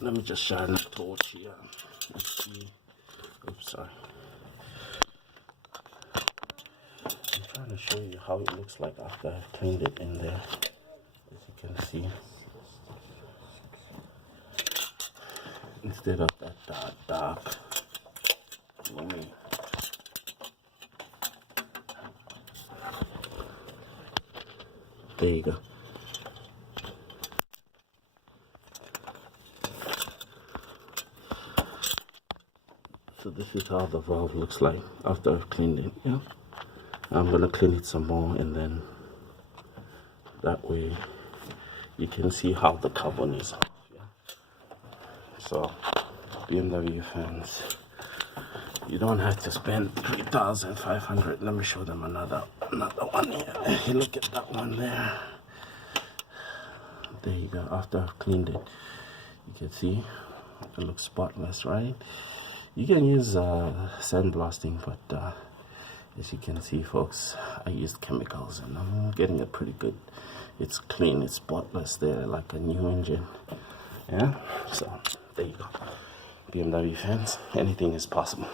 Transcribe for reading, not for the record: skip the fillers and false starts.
Let me just shine the torch here. Let's see. Oops, sorry. I'm trying to show you how it looks like after I've cleaned it in there. As you can see, instead of that dark gloomy. There you go. So this is how the valve looks like after I've cleaned it. Yeah, I'm gonna clean it some more, and then that way you can see how the carbon is off. Yeah. So BMW fans, you don't have to spend 3,500. Let me show them another one here. You look at that one there. There you go. After I've cleaned it, you can see it looks spotless, right? You can use sandblasting, but as you can see, folks, I used chemicals and I'm getting it pretty good. It's clean, it's spotless there, like a new engine. Yeah, so there you go. BMW fans, anything is possible.